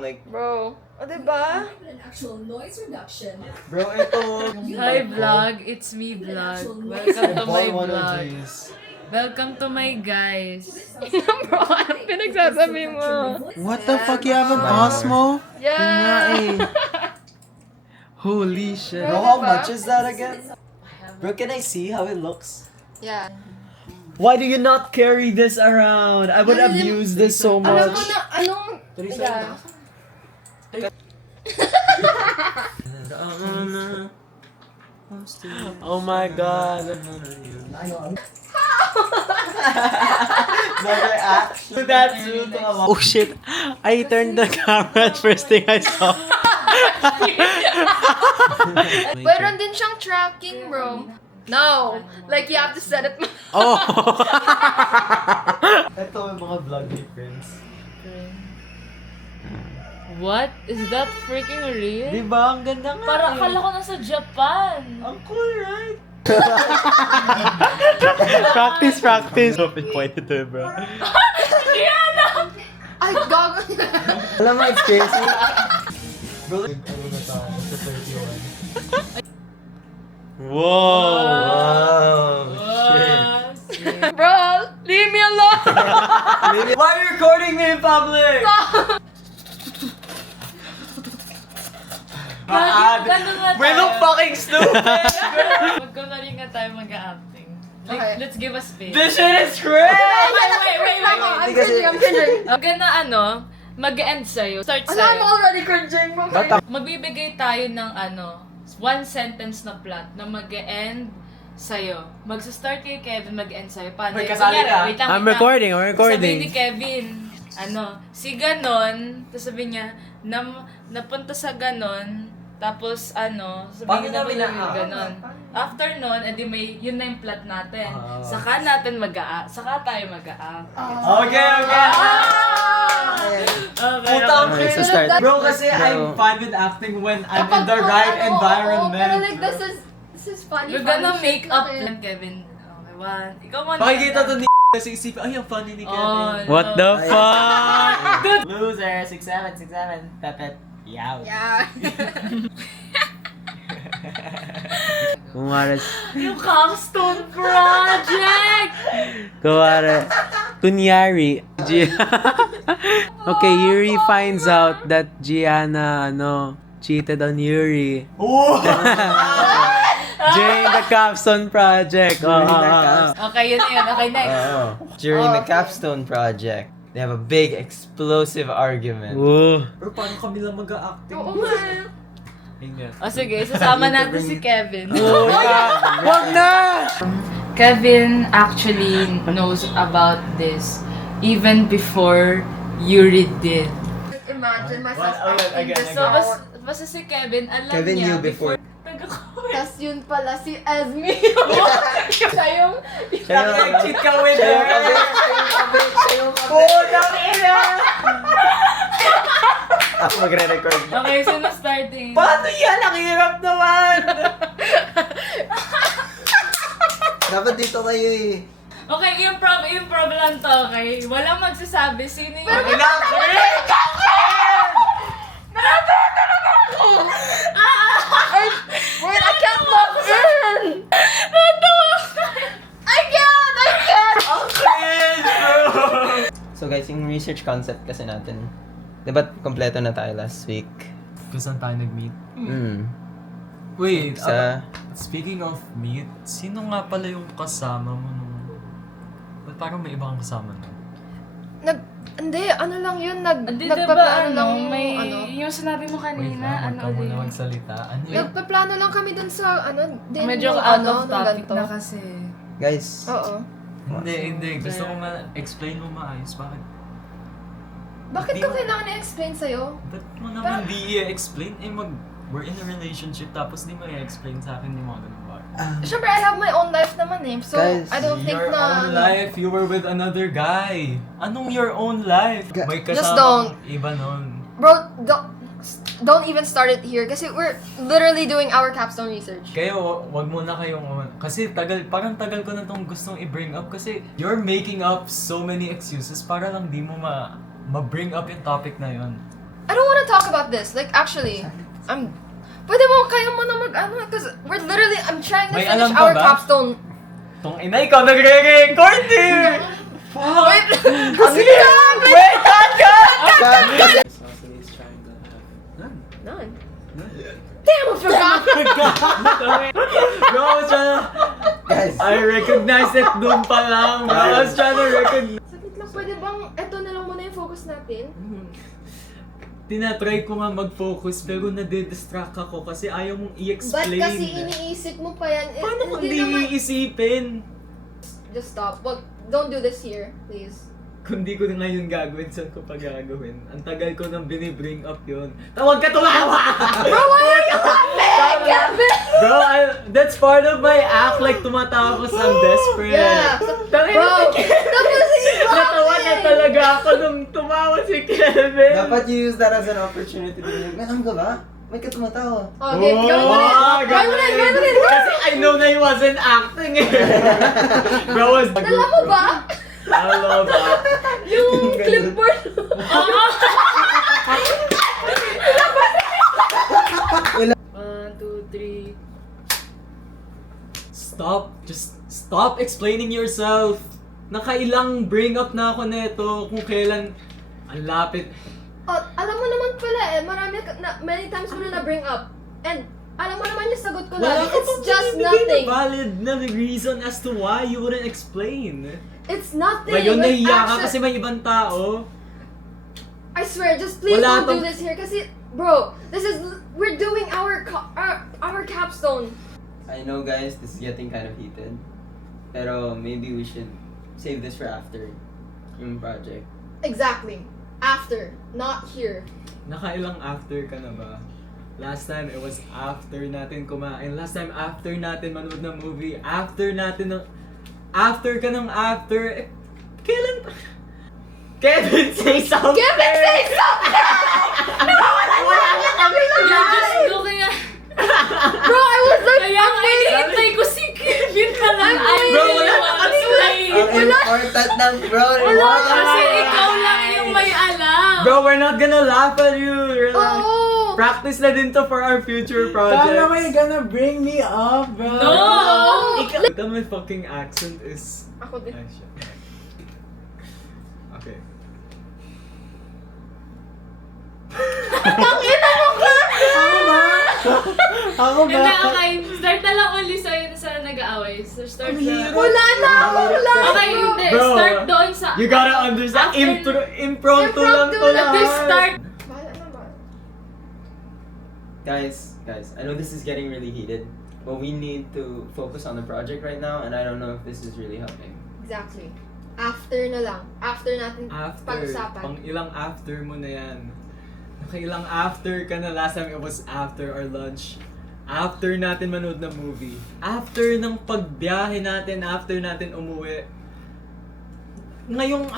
Like, Bro, o diba? bro, ito. Hi vlog, it's me vlog. Welcome to my vlog. Welcome to my guys. Bro, anong pinagsasabi mo? What the fuck? You have an Osmo? Yeah! Yun nga eh. Holy shit. Bro, how much is that again? Bro, can I see how it looks? Yeah. Why do you not carry this around? I would abuse this so Alam much. mo na, anong... Yeah. Oh my god. Never action. That suit. Oh shit. I turned the camera at first thing I saw. Meron din siyang tracking, bro. No. Like, you have to set it... Oh. Ito yung mga vlog ni friends. What? Is that freaking real? Diba? Ang ganda nga. Para akala ko nasa Japan. Ang cool, right? practice. Open pointed to bro. Ay, gago. Alam mo, it's crazy. Bro, ano na tayo? Sa 31. Whoa. Wow. Shit. Bro, leave me alone. Why are you recording me in public? Ganun nga We look tayo. fucking stupid! Magkunwari nga tayo mag-acting. Like, Okay. let's give a space. This shit is crazy! Wait. I'm cringing, I'm cringing. Ang ganda mag-end sa'yo. Start Ano, I'm sa'yo. already cringing. Magbibigay tayo ng one sentence na plot na mag-end sa'yo. Magsa-start kay Kevin, mag-end sa'yo. Paano? May kasali Kunyari, ka? wait lang, I'm wait lang. recording. Sabihin ni Kevin, si ganon, tapos sabi niya, napunta sa ganon, tapos sabihin Paano niya namin yung na- ganon. After nun, edi yun na yung plot natin. Ah. Saka tayo mag-a-act. Okay. Okay. Putang Okay, so cringe. start. Bro, kasi Bro. I'm fine with acting when I'm in the right Pero environment. like, this is funny. We're gonna funny make shit up natin. lang, Kevin. Okay, one. Ikaw muna. Pakikita to ni kasi isipin, ay, ang funny ni Oh, Kevin. What the fuck? Loser, 6'7", pepet, yaw. Yeah. Kumare. Yung capstone project! Kunyari. Okay, Yuri finds out that Gianna, cheated on Yuri. During the capstone project. Okay, yun. Okay, next. During the capstone project, they have a big explosive argument. Whoa. Pero paano kami lang mag-a-acting? Oo nga. O sige, sasama natin si Kevin. Wag na! Kevin actually knows about this even before Yuri did. Imagine myself What? acting Again. this So, out. basta si Kevin, alam Kevin niya knew before. Tas yun pala si Esme. Siya yung... Nag-cheat ka with her! Putang ina! Ako magre-record. Okay, sino starting? Paano yan? Ang hirap naman! Dapat dito kayo eh. Okay, improv lang to, okay? Walang magsasabi. Sino yung... Wait, I can't log in! I can't! Ang cringe, bro! So guys, yung research concept kasi natin, di ba kompleto na tayo last week? Kung saan tayo nag-meet? Wait, Speaking of meet, sino nga pala yung kasama mo nung... Ba't parang may ibang kasama nun? Hindi, ano lang yun, Hindi, nagpaplano lang yung, may... ano. Yung sinabi mo Wait kanina, lang, huwag ka muna ulit? magsalita. Ano yun? Nagpaplano lang kami dun sa, Medyo yung out of nung topic ganito. na kasi. guys, Oo. Hindi. Gusto ko ma-explain mo maayos. Bakit Di ko ba- kailangan i-explain sa'yo? Ba't mo naman di i-explain? We're in a relationship tapos di mo i-explain sa akin yung mga ganun ba? Siyempre, I have my own life naman eh. So, Guys, I don't think Your na... own life, you were with another guy. Anong your own life? May Just kasama don't. kang iba nun. Bro, don't even start it here kasi we're literally doing our capstone research. Kaya wag mo na kayong... Kasi parang tagal ko na itong gustong i-bring up kasi you're making up so many excuses para lang di mo ma-bring up yung topic na yun. I don't want to talk about this. Like, actually, pwede mo, kaya mo na mag-ano, because we're literally, I'm trying to May finish alam ka our ba? capstone. Tong ina, ikaw nagre-record eh! Wait! Wait, cut! Cecily's trying to have None. Damn, I forgot! Bro, I was trying to... Guys, I recognize it doon pa lang. Bro, I was trying to recognize... Saglit lang, pwede bang eto na lang muna yung focus natin? Tinatry ko nga mag-focus pero nade-distract ako kasi ayaw mong Ba't i-explain. kasi iniisip mo pa yan? Paano kung Hindi di naman- iisipin? Just stop. Wag, don't do this here, please. Kung di ko na ngayon gagawin, saan ko pa gagawin? Ang tagal ko nang binibring up yun. Tawag ka tumawa! Bro, why are you laughing? Kevin! Bro, that's part of my act, like tumatapos I'm desperate. Yeah. Tangina, Bro, tapos he's natawa na laughing! talaga ako nung tumawa si Kevin. dapat you use that as an opportunity to be like, meron ka ba? May ka tumatawa. Okay, gawin mo na. Gawin mo na, gawin mo na. Kasi I know na he wasn't acting eh. Bro was the Dala mo ba? Hello ba? Yung clipboard. One, two, three. Stop. Just stop explaining yourself. Nakailang bring up na ako neto kung kailan ang lapit. Oh, alam mo naman pala eh, many times mo na bring up. And alam mo naman yung sagot ko Wala lagi. ka It's pang just binibigay na nothing. valid na reason as to why you wouldn't explain. It's nothing. Ngayon Like, nahiya ka actually- kasi may ibang tao. I swear, just please Wala don't do tong- this here. Kasi, bro, we're doing our capstone. I know guys, this is getting kind of heated. Pero maybe we should save this for after yung project. Exactly. After, not here. Nakailang after ka na ba? Last time, it was after natin kumain. Last time, after natin manood ng movie. After natin ng... After ka ng after. Eh, kailan pa? Kevin, say something! Kevin, say something! No, wala na kami You're lang! just looking at... Bro, I was like, Kaya nga, iniintay ko si Kevin pa lang. I Bro, really wala want ka to say. Ang important ng bro, Kasi ikaw lang yung may alam. Bro, we're not gonna laugh at you. Relax. Oh! Practice na din to for our future projects. Kala mo you're gonna bring me up, bro. No! Ikaw, my fucking accent is... Ako din. Ay, shit. Okay. Ako ba? Hindi, okay. Start na lang uli sa'yo na sa nag-aaway. So, start na. Wala na akong line, Okay, bro. hindi. Bro, Start doon sa... You gotta understand, After- impromptu lang to Impromptu lang. lahat. Just start. Bahala naman. Guys, I know this is getting really heated, but we need to focus on the project right now, and I don't know if this is really helping. Exactly. After na lang. After natin After, pag-usapan. pang ilang after mo na yan. Nakailang after ka na, last time it was after our lunch. After natin manood ng movie. After ng pagbiyahe natin, after natin umuwi. Ngayong,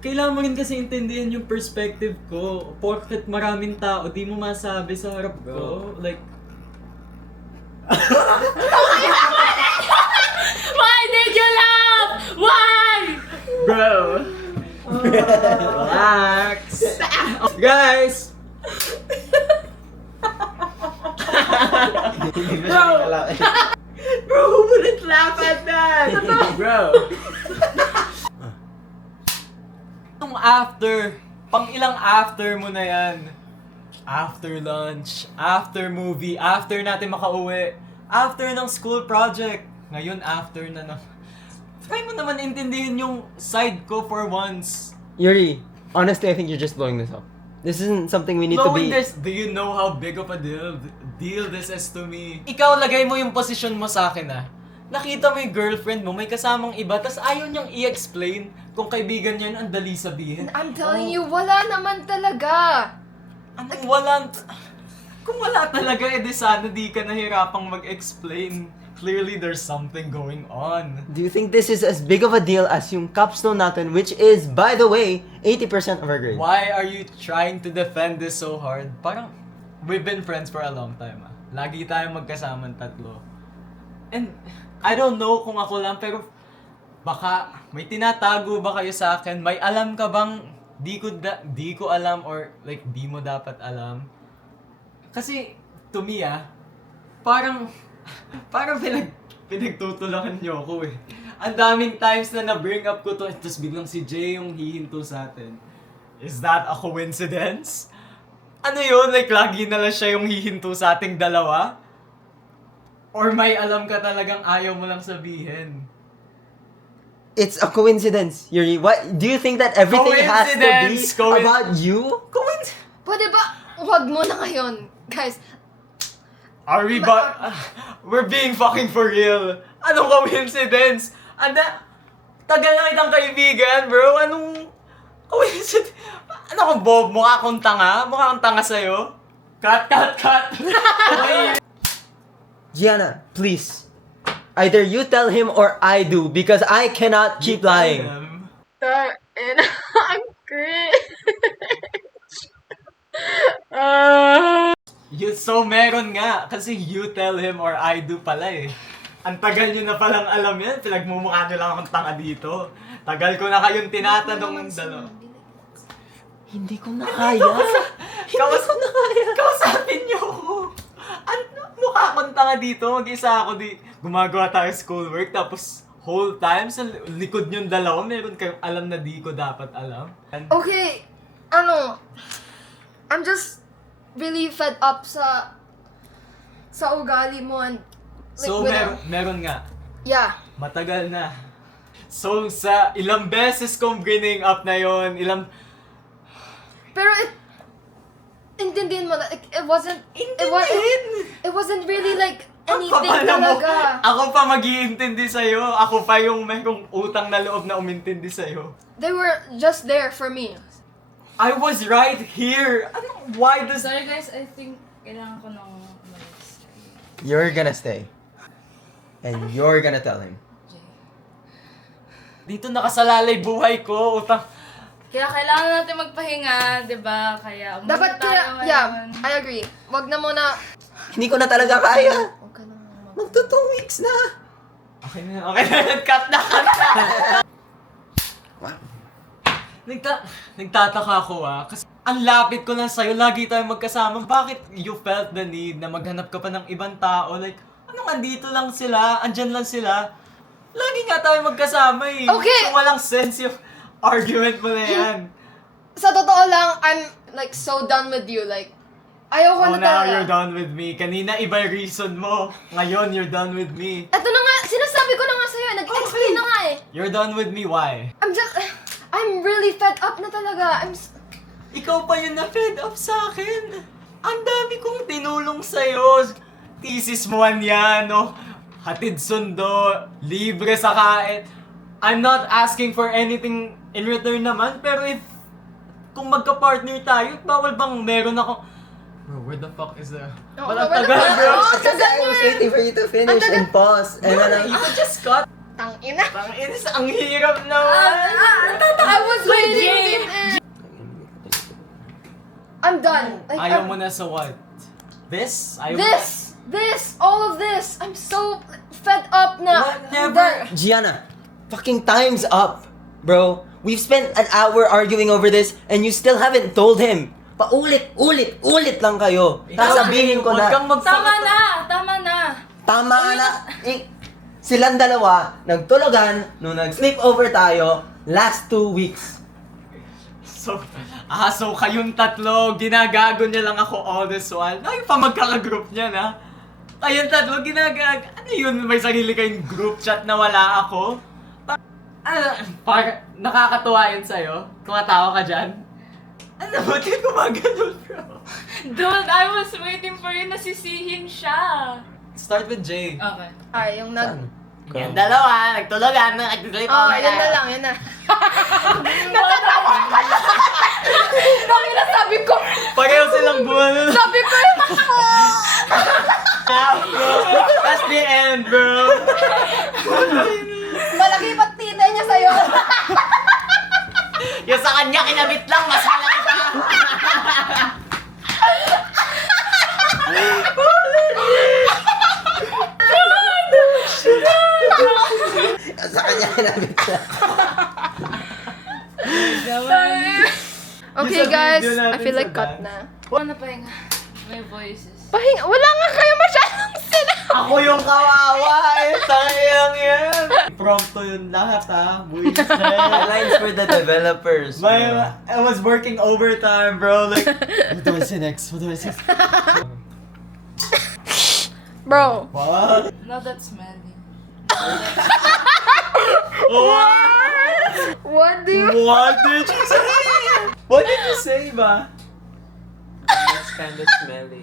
kailangan mo rin kasi intindihan yung perspective ko. Porket maraming tao, di mo masabi sa harap ko. Like, Why did you laugh? Why? bro! Relax! Guys! Bro! Bro, who wouldn't laugh at that? Bro. Yung after, pang ilang after mo na yan. After lunch, after movie, after natin makauwi, after ng school project. Ngayon, after na ng... Try mo naman intindihin yung side ko for once. Yuri, honestly, I think you're just blowing this up. This isn't something we need to Knowing be... this, do you know how big of a deal this is to me? Ikaw, lagay mo yung posisyon mo sa akin ah. Nakita mo yung girlfriend mo, may kasamang iba, tas ayaw niyang i-explain kung kaibigan niya yun, ang dali sabihin. I'm telling you, wala naman talaga. Anong wala? Kung wala talaga, edi sana di ka nahirapang mag-explain. Clearly, there's something going on. Do you think this is as big of a deal as yung capstone natin, which is, by the way, 80% of our grade? Why are you trying to defend this so hard? Parang, we've been friends for a long time ah. Lagi tayong magkasamang tatlo. And, I don't know kung ako lang, pero baka may tinatago ba kayo sa akin? May alam ka bang di ko alam or like di mo dapat alam. Kasi to me parang pinagtutulakan niyo ako eh. Ang daming times na na-bring up ko to, tapos biglang si Jay yung hihinto sa atin. Is that a coincidence? Ano yun? Like, lagi na lang siya yung hihinto sa ating dalawa? Or may alam ka talagang ayaw mo lang sabihin? It's a coincidence, Yuri. What? Do you think that everything has to be Coincidence! about you? Pwede ba, wag mo na ngayon. Guys, Are we we're being fucking for real. Anong coincidence? Tagal na kitang kaibigan, bro. Anong coincidence? Ano kung Bob? Mukha akong tanga? Mukha akong tanga sa'yo? Cut! Okay. Gianna, please. Either you tell him or I do because I cannot keep lying. I'm cringe. So meron nga. Kasi you tell him or I do pala eh. Ang tagal nyo na palang alam yan. Pinagmumukha nyo lang akong tanga dito. Tagal ko na kayong tinatanong ng dalawa. Hindi ko na kaya. Kausapin niyo ako. Mukha akong tanga dito. Mag-isa ako gumagawa tayo schoolwork. Tapos whole time sa likod niyong dalawa, meron kayong alam na di ko dapat alam. Okay, I'm just really fed up sa ugali mo and like, So meron nga. Yeah. Matagal na. So sa ilang beses kong bringing up na yon, Pero intindihin mo na, it wasn't really like anything talaga. Ako pa mag-iintindi sa'yo. Ako pa yung mayroong utang na loob na umintindi sa'yo. They were just there for me. I was right here. Why does... Sorry guys, I think kailangan ko nang umalis. You're gonna stay. And you're gonna tell him. Dito nakasalalay buhay ko. Utang... Kaya kailangan natin magpahinga, di ba? Kaya umalis Dapat na tayo kaya, yeah, ngayon. I agree. Wag na muna. Hindi ko na talaga kaya. Wag ka na Magto 2 weeks na. Okay na. Cut na. Nagtataka ako kasi ang lapit ko lang sa'yo, lagi tayo magkasama. Bakit you felt the need na maghanap ka pa ng ibang tao? Like, andito lang sila, andyan lang sila. Lagi nga tayo magkasama eh. Okay. So walang sense yung argument mo na yan. Sa totoo lang, I'm like so done with you. Like, ayoko na Now talaga. you're done with me. Kanina iba yung reason mo. Ngayon, you're done with me. Ito na nga, sinasabi ko na nga sa'yo. Nag-explain na nga eh. You're done with me, why? I'm really fed up na talaga. Ikaw pa yung na-fed up sa akin. Ang dami kong tinulong sa'yo. Thesis mo yan, no? Hatid sundo, libre sa kain. I'm not asking for anything in return naman, pero kung magka-partner tayo, bawal bang meron ako... Bro, where the fuck is the... Oo, Walang where the tagal, fuck? bro. Oo, Kasi I was waiting for you to finish and pause. And then You could just cut. Tangina. Ang hirap naman. I was waiting. I'm done. Like, Ayaw mo na sa what? This? Ayaw mo all of this. I'm so fed up na. Whatever. Gianna, fucking time's up, bro. We've spent an hour arguing over this and you still haven't told him. Ulit lang kayo. Sasabihin ko Huwag kang na, Tama na. tama na. Silang dalawa, nagtulugan, nung nag-sleep over tayo, last 2 weeks. So kayong tatlo, ginagago niya lang ako all this while. Ay, pa magkaka-group niya na. Kayong tatlo, ano yun? May sarili kayong group chat na wala ako? Nakakatuwa yun sa'yo? Tumatawa ka dyan? Ano ba? Di gumagano'n, bro. Dude, I was waiting for you na sisihin siya. Start with Jay. Okay. Ay, yung Saan? Yung dalawa, nagtulugan, nag-sleep Oh, over yun na lang, yun na. Sabi ko, Pareho silang buwan. sabi ko, That's the end, bro. malaki pa tita niya sa'yo. Yung sa kanya, kinabit lang, mas malaki pa. Sa kanya kinabit na. guys, video natin I feel sa like cut dance. na. Ano pa yung my voices? Pahinga, wala nga kayo masyadong sinabi. Ako yung kawawa eh! Tangiyang yan! Prompto yun lahat Buwisit. Lines for the developers. bro. I was working overtime, bro. Like, what do I say next? What do I say? Bro. What? No, that's smelly. What? What do you... What did you say? What did you say, ba? That's kind of smelly.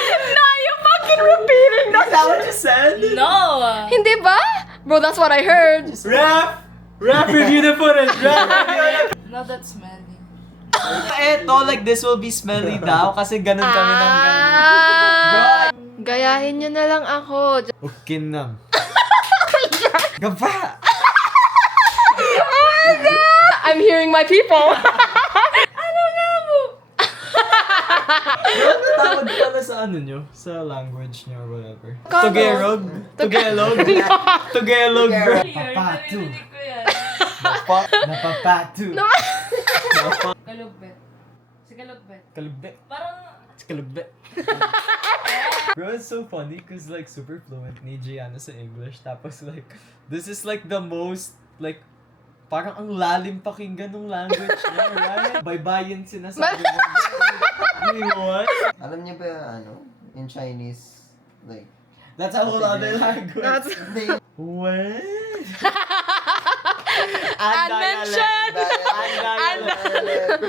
No, you fucking repeating Is that what you said? No! Hindi ba? Bro, that's what I heard. Rap, review the footage. Rap, No, that's smelly. Eto, like, this will be smelly daw kasi ganun kami ng ganun. Ah, gayahin nyo na lang ako. Okay na. Gaba! I'm hearing my people. Tawag pala sa ano nyo? Sa language nyo or whatever. Tagalog. Tagalog? Tagalog, bro. Weird, naririnig ko yan. Napapatu. Kalugbet. Si Kalugbet. Kalugbe. Parang, Kalugbe. Bro, it's so funny cause like super fluent ni Gianna sa English. Tapos like, this is like the most like, parang ang lalim pakinggan ng language niya, right? Baybayin sinasabi mo. What? Alam niyo ba ano? In Chinese, like... That's a whole other language. That's... What? Unmentioned!